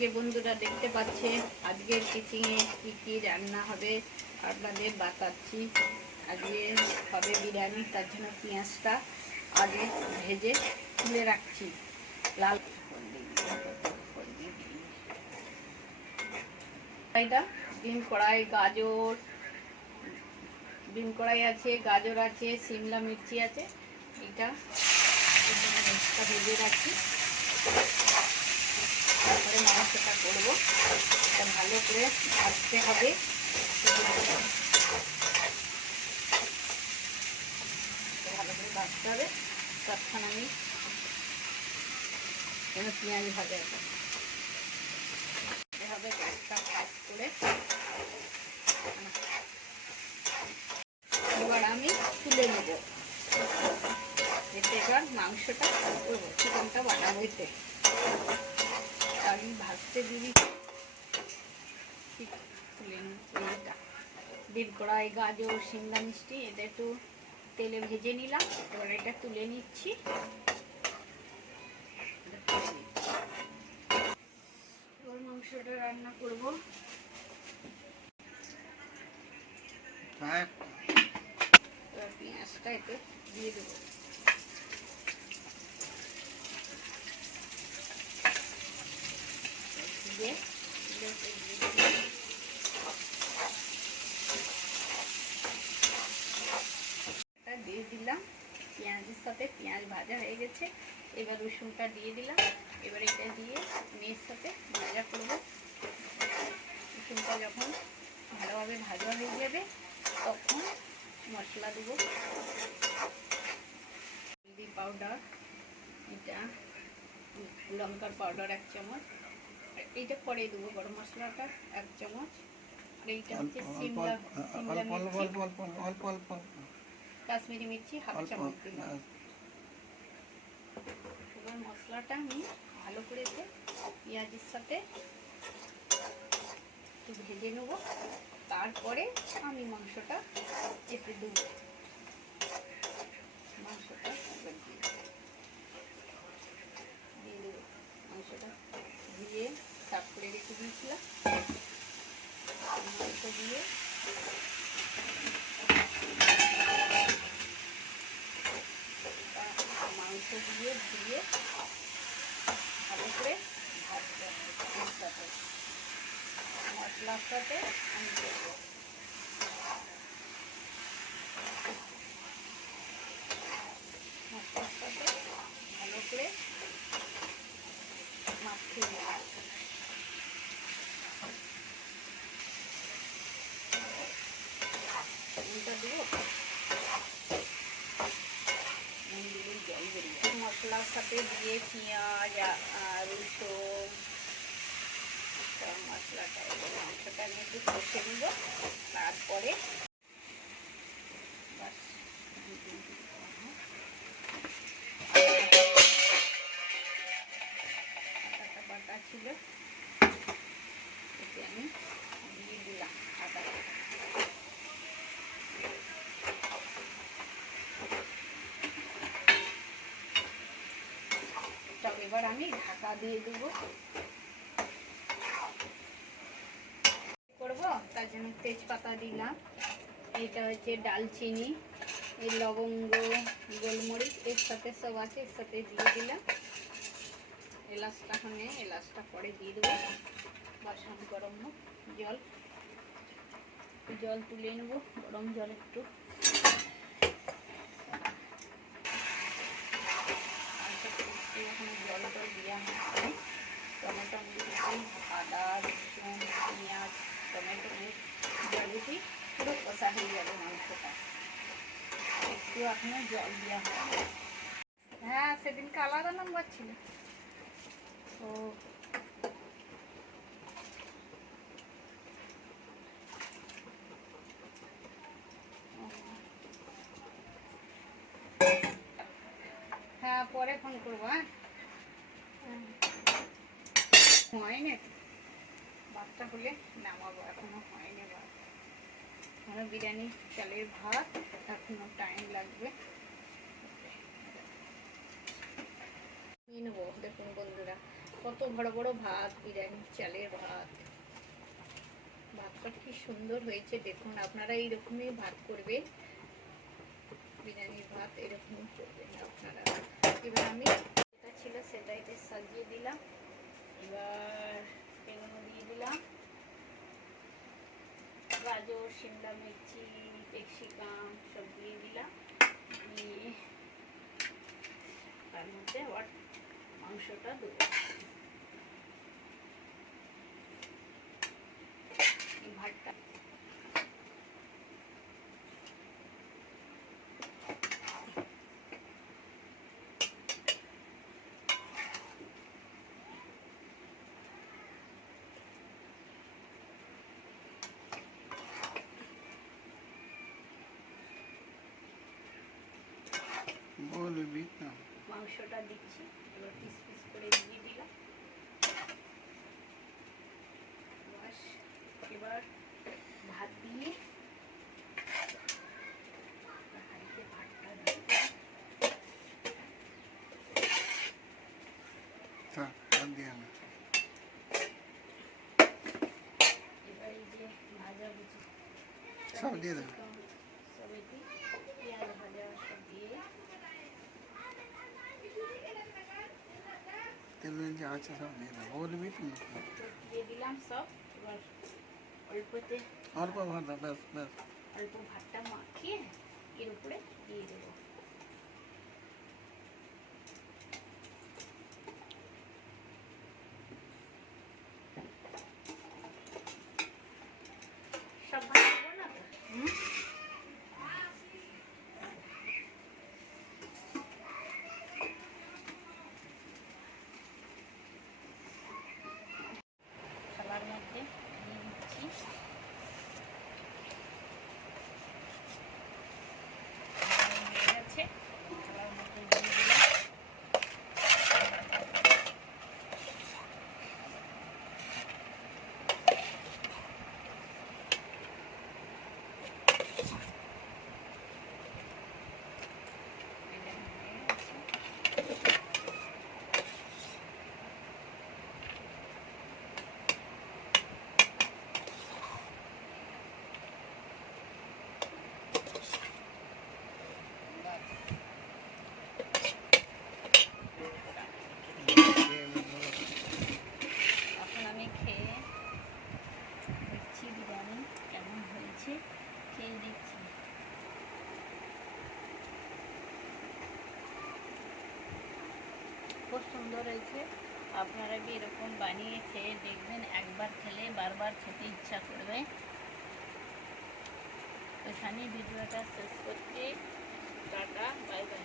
আজকে বন্ধুরা দেখতে পাচ্ছে আজকের কিচেনে কি কি রান্না হবে আপনাদের বাতাচ্ছি। আজকে হবে বিরিয়ানি, তার জন্য পেঁয়াজটা আগে ভেজে তুলে রাখছি। লাল ডিম কড়াই, গাজর, ডিম কড়াই আছে, গাজর আছে, সিমলা মির্চি আছে। এটা ভেজে রাখি, তারপরে মাংসটা করবো। এটা ভালো করে ভাজতে হবে। ভালো করে ভাজতে হবে। তখন আমি পেঁয়াজ ভাজা এভাবে গ্যাসটা কাজ করে এবার আমি তুলে নেব। এতে এবার মাংসটা করবো, চিকেনটা বানাবো। এতে আমি ভাজতে দিবি তুলে এটা ডিম কড়াই, গাজর, সিমলা মিষ্টি এটা একটু তেলে ভেজে নিলাম। এবার এটা তুলে নিচ্ছি। এবার মাংসটা রান্না করবো। এবার পেঁয়াজটা এতে দিয়ে দেবো। দিয়ে দিলাম পেঁয়াজের সাথে। পেঁয়াজ ভাজা হয়ে গেছে। এবার রসুনটা দিয়ে দিলাম। এবার এটা দিয়ে মেয়ের সাথে ভাজা করবো। রসুনটা যখন ভালোভাবে ভাজা হয়ে যাবে তখন মশলা দেবো। হলদি পাউডার, এটা লঙ্কার পাউডার 1 চামচ, এইটা পরে দেবো। গরম মশলাটা 1 চামচ। আর এইটা হচ্ছে সিমলা কাশ্মীরি মির্চি 1/2 চামচ দিলাম। এবার মশলাটা আমি ভালো করে পেঁয়াজের সাথে একটু ভেজে নেবো। তারপরে আমি মাংসটা এতে দেবো। মাংসটা দিয়ে দেবো। মাংসটা দিয়ে সাফ করে রেখে দিয়েছিলাম। মাংস দিয়ে ধুয়ে ভালো করে ভাজতে হবে। মশলার সাথে আমি দেবো। মশলার সাথে ভালো করে মাখিয়ে নেব। এটা দেবো। জল বেরিয়ে মশলার সাথে দিয়ে পেঁয়াজ আর রসুন মশলাটা মাংসটা আমি একটু কষে নেব। তারপরে আদাটা বাটা ছিল এতে আমি দিয়ে দিলাম আদাটা। এবার আমি ঢাকা দিয়ে দেবো। করবো তার জন্য তেজপাতা দিলাম। এটা হচ্ছে ডালচিনি, এই লবঙ্গ, গোলমরিচ এর সাথে সব আছে, এর সাথে দিয়ে দিলাম। এলাচটা এলাচটা পরে দিয়ে দেবো। বাসন গরম জল তুলে নেবো। গরম জল একটু জল দেওয়া হয়। টমেটো দিয়েছি, আদা, রসুন, পেঁয়াজ, টমেটো জল দিয়েছি। পুরো কষা হয়ে যাবে মাংসটা। একটু এখনো জল দেওয়া হয়। হ্যাঁ, সেদিনকে আলাদা নাম্বার ছিল। ও হ্যাঁ, পরে ফোন করবো। হয়নি, ভাতটা হলে নামাবো। এখনো হয়নি ভাত। আমার বিরিয়ানি চালের ভাত, এখনো টাইম লাগবে। নিয়ে নেবো। দেখুন বন্ধুরা, কত বড় বড় ভাত, বিরিয়ানির চালের ভাত। ভাতটা কি সুন্দর হয়েছে দেখুন, আপনারা এইরকমই ভাত করবে, বিরিয়ানির ভাত এরকমই করবেন আপনারা। এবার আমি যেটা ছিল সেটা এটা সাজিয়ে দিলাম। এবার এগুলো দিয়ে দিলাম গাজর, শিমলা মির্চি, ক্যাপসিকাম সব দিয়ে দিলাম। দিয়ে তার মধ্যে আবার মাংসটা দেবো। ভাতটা মাংসটা দিচ্ছি, এবার পিস পিস করে দিয়ে দিলাম। এবার ভাত দিয়ে হাঁড়িতে ভাতটা দিয়ে এবার এই যে ভাজা ভুজি সব দিয়ে দেবে, সব পেঁয়াজ ভাজা সব দিয়ে তেল যে আছে সব দিয়ে দেবে, বলবি তুমি দিয়ে দিলাম সব। এবার অল্পতে অল্প ভাত দাও, ব্যাস ব্যাস। অল্প ভাতটা মাখিয়ে এর উপরে দিয়ে দেবো। সব ভাত দেবো না তো? থালার মধ্যে দিয়ে দিচ্ছি। হয়ে গেছে, থালার মধ্যে দিয়ে দিলাম। এখন আমি খেয়ে দেখছি বিরিয়ানি কেমন হয়েছে, খেয়ে দেখছি। খুব সুন্দর হয়েছে। আপনারা भी এরকম বানিয়ে খেয়ে দেখবেন, একবার খেলে বারবার খেতে ইচ্ছা করবে। এখানেই ভিডিওটা শেষ করছি। Tata, bye bye.